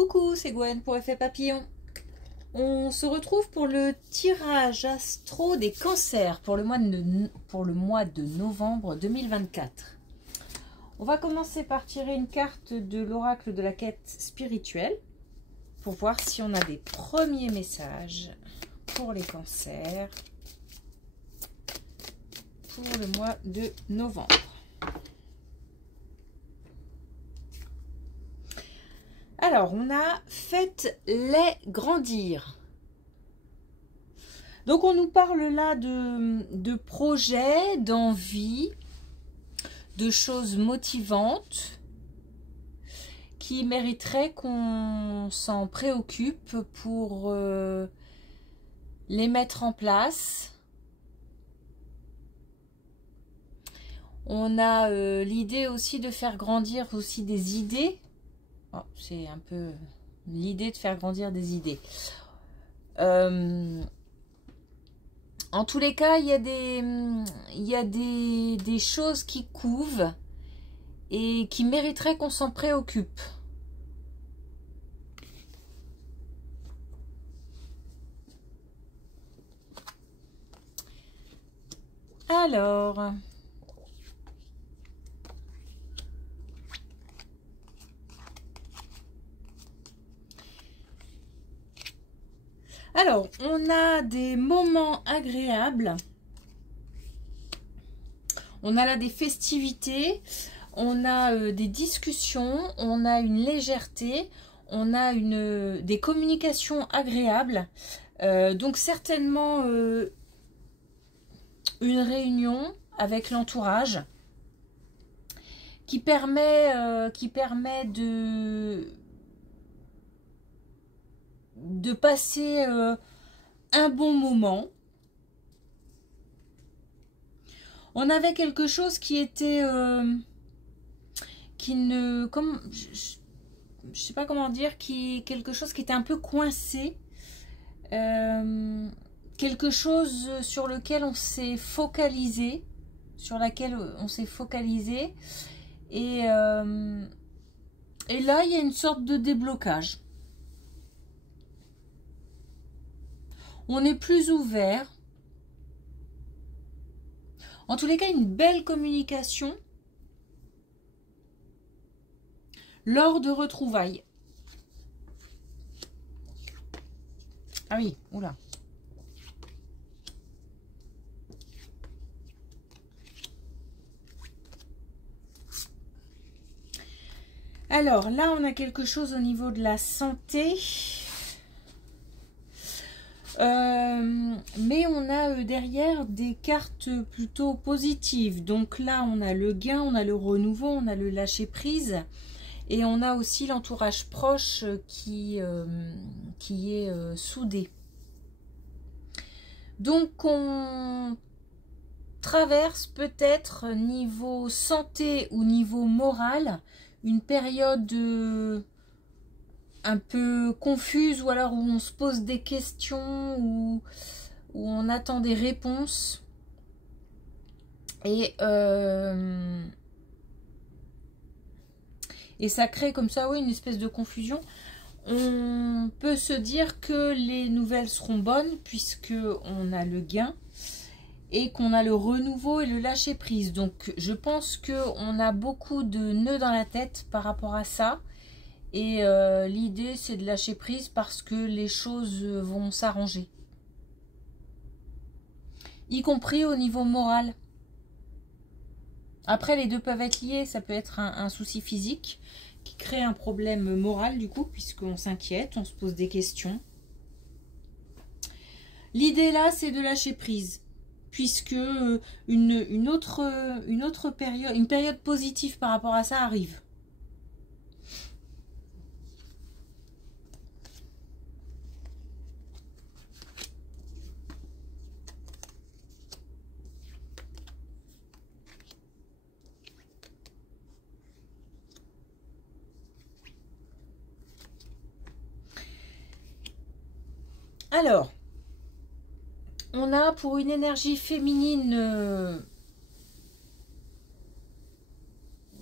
Coucou, c'est Gwen pour Effet Papillon. On se retrouve pour le tirage astro des cancers pour le mois de novembre 2024. On va commencer par tirer une carte de l'oracle de la quête spirituelle pour voir si on a des premiers messages pour les cancers pour le mois de novembre. Alors, on a faites-les grandir. Donc, on nous parle là de projets, d'envie, de choses motivantes qui mériteraient qu'on s'en préoccupe pour les mettre en place. On a l'idée aussi de faire grandir aussi des idées. Oh, c'est un peu l'idée de faire grandir des idées. En tous les cas, il y a des choses qui couvent et qui mériteraient qu'on s'en préoccupe. Alors... Alors, on a des moments agréables. On a là des festivités. On a des discussions. On a une légèreté. On a des communications agréables. Donc, certainement une réunion avec l'entourage qui permet de passer un bon moment. On avait quelque chose qui était je sais pas comment dire, quelque chose qui était un peu coincé, quelque chose sur lequel on s'est focalisé, et là il y a une sorte de déblocage. On est plus ouvert. En tous les cas, une belle communication lors de retrouvailles. Ah oui, oula. Alors là, on a quelque chose au niveau de la santé. Mais on a derrière des cartes plutôt positives. Donc là, on a le gain, on a le renouveau, on a le lâcher prise. Et on a aussi l'entourage proche qui est soudé. Donc on traverse peut-être niveau santé ou niveau moral une période un peu confuse, ou alors où on se pose des questions, où on attend des réponses. Et ça crée comme ça, oui, une espèce de confusion. On peut se dire que les nouvelles seront bonnes puisque on a le gain et qu'on a le renouveau et le lâcher prise. Donc je pense qu'on a beaucoup de nœuds dans la tête par rapport à ça. Et l'idée, c'est de lâcher prise parce que les choses vont s'arranger. Y compris au niveau moral. Après, les deux peuvent être liés. Ça peut être un souci physique qui crée un problème moral, du coup, puisqu'on s'inquiète, on se pose des questions. L'idée, là, c'est de lâcher prise. Puisque une autre période, une période positive par rapport à ça arrive. Alors, on a pour une énergie féminine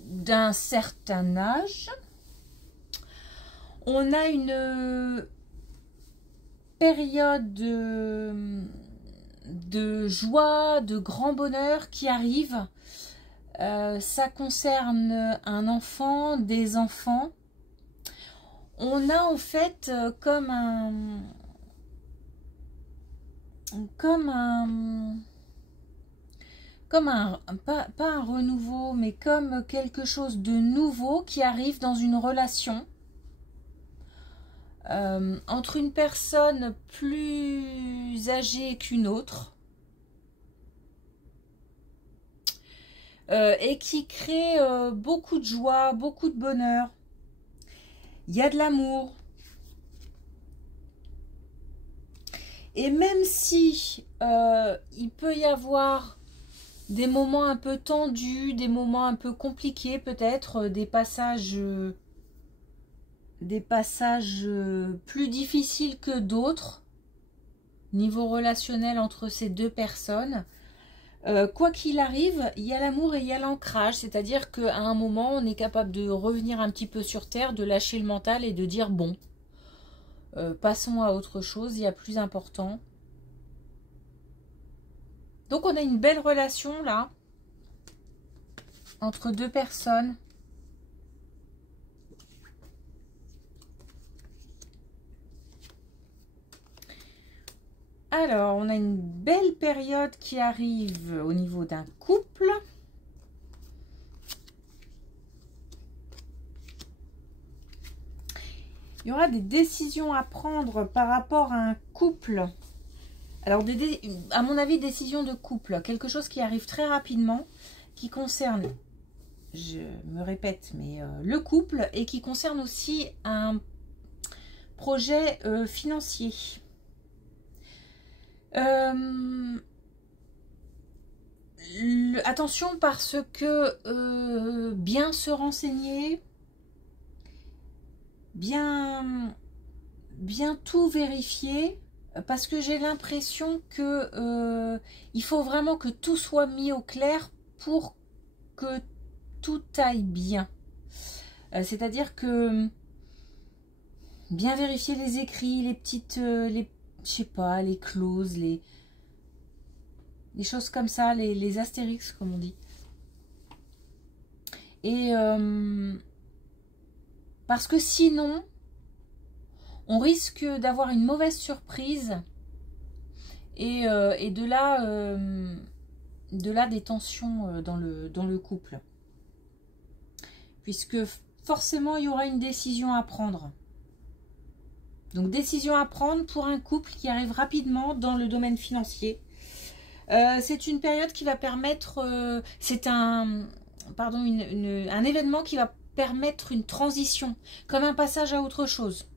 d'un certain âge, On a une période de joie, de grand bonheur qui arrive. Ça concerne un enfant, des enfants. On a en fait comme un pas un renouveau, mais comme quelque chose de nouveau qui arrive dans une relation entre une personne plus âgée qu'une autre et qui crée beaucoup de joie, beaucoup de bonheur. Il y a de l'amour. Et même si il peut y avoir des moments un peu tendus, des moments un peu compliqués peut-être, des passages plus difficiles que d'autres, niveau relationnel entre ces deux personnes, quoi qu'il arrive, il y a l'amour et il y a l'ancrage, c'est-à-dire qu'à un moment, on est capable de revenir un petit peu sur terre, de lâcher le mental et de dire bon, passons à autre chose, il y a plus important. Donc on a une belle relation là, entre deux personnes. Alors, on a une belle période qui arrive au niveau d'un couple. Il y aura des décisions à prendre par rapport à un couple. Alors, à mon avis, décision de couple. Quelque chose qui arrive très rapidement, qui concerne, je me répète, mais le couple et qui concerne aussi un projet financier. Attention parce que bien se renseigner, bien tout vérifier, parce que j'ai l'impression que il faut vraiment que tout soit mis au clair pour que tout aille bien. C'est-à-dire que bien vérifier les écrits, les petites, je sais pas, les clauses, les choses comme ça, les astérix comme on dit. Et parce que sinon, on risque d'avoir une mauvaise surprise et de là des tensions dans le couple. Puisque forcément, il y aura une décision à prendre. Donc, décision à prendre pour un couple qui arrive rapidement dans le domaine financier. C'est une période qui va permettre, c'est un événement qui va permettre une transition, comme un passage à autre chose.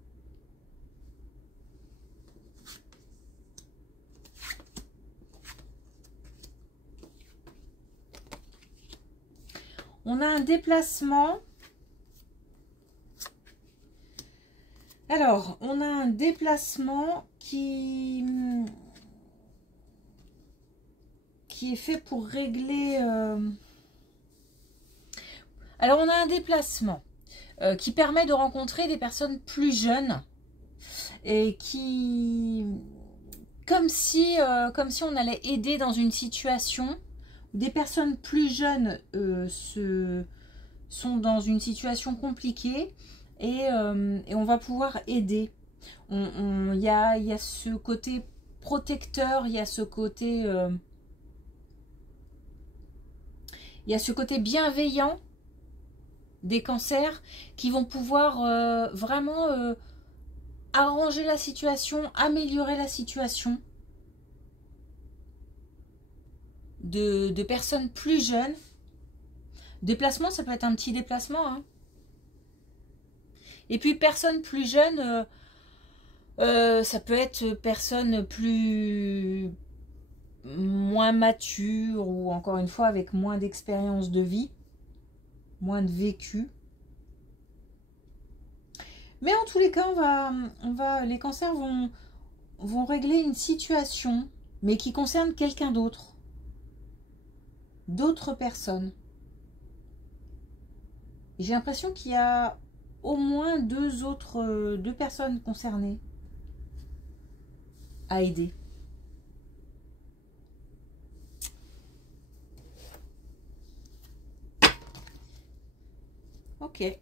On a un déplacement. Alors, on a un déplacement qui est fait pour régler... Alors, on a un déplacement qui permet de rencontrer des personnes plus jeunes et qui... Comme si on allait aider dans une situation où des personnes plus jeunes sont dans une situation compliquée et on va pouvoir aider. Il y a ce côté protecteur, il y a ce côté... il y a ce côté bienveillant des cancers qui vont pouvoir vraiment arranger la situation, améliorer la situation de personnes plus jeunes. Déplacement, ça peut être un petit déplacement. Hein. Et puis, personnes plus jeunes, ça peut être personnes moins matures ou encore une fois avec moins d'expérience de vie, moins de vécu. Mais en tous les cas, les cancers vont régler une situation, mais qui concerne quelqu'un d'autre. D'autres personnes. J'ai l'impression qu'il y a au moins deux personnes concernées à aider. Ok.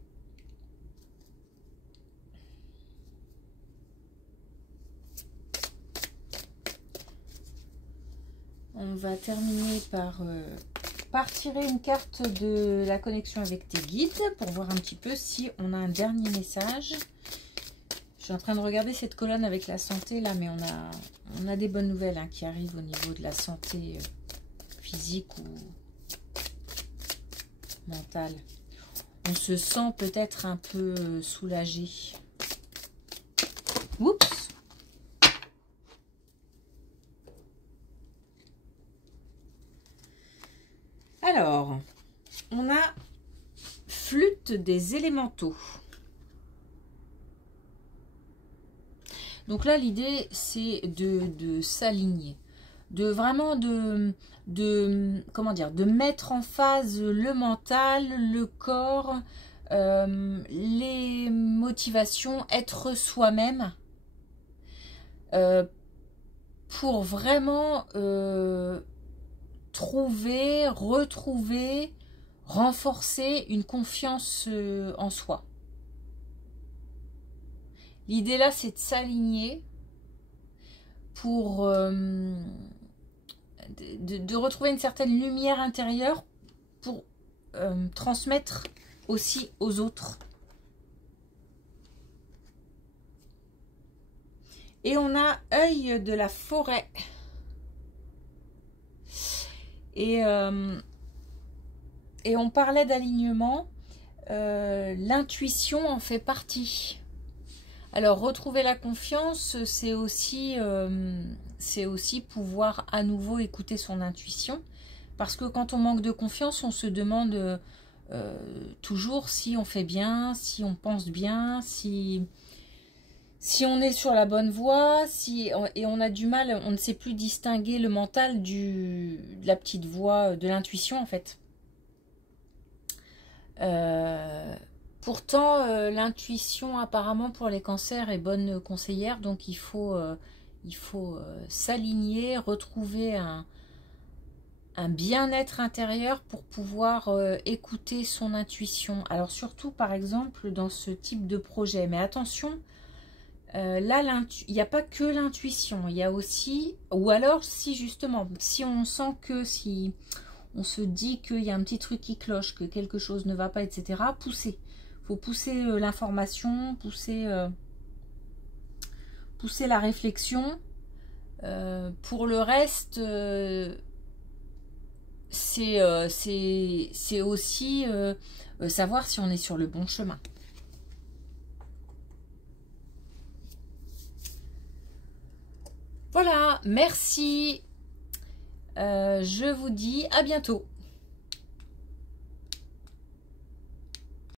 On va terminer par tirer une carte de la connexion avec tes guides pour voir un petit peu si on a un dernier message. Je suis en train de regarder cette colonne avec la santé là, mais on a des bonnes nouvelles hein, qui arrivent au niveau de la santé physique ou mentale. On se sent peut-être un peu soulagé. Oups! Alors, on a flûte des élémentaux. Donc là, l'idée, c'est de s'aligner, comment dire, de mettre en phase le mental, le corps, les motivations, être soi-même, pour vraiment retrouver, renforcer une confiance en soi. L'idée là, c'est de s'aligner pour de retrouver une certaine lumière intérieure pour transmettre aussi aux autres. Et on a œil de la forêt. Et on parlait d'alignement. L'intuition en fait partie. Alors, retrouver la confiance, c'est aussi pouvoir à nouveau écouter son intuition. Parce que quand on manque de confiance, on se demande toujours si on fait bien, si on pense bien, si on est sur la bonne voie, et on a du mal, on ne sait plus distinguer le mental de la petite voix, de l'intuition en fait. Pourtant, l'intuition apparemment pour les cancers est bonne conseillère, donc il faut s'aligner, retrouver un bien-être intérieur pour pouvoir écouter son intuition. Alors surtout par exemple dans ce type de projet, mais attention, là il n'y a pas que l'intuition, il y a aussi, ou alors si justement, si on sent que si on se dit qu'il y a un petit truc qui cloche, que quelque chose ne va pas, etc., pousser. Faut pousser l'information, pousser la réflexion. Pour le reste, c'est aussi savoir si on est sur le bon chemin. Voilà, merci. Je vous dis à bientôt.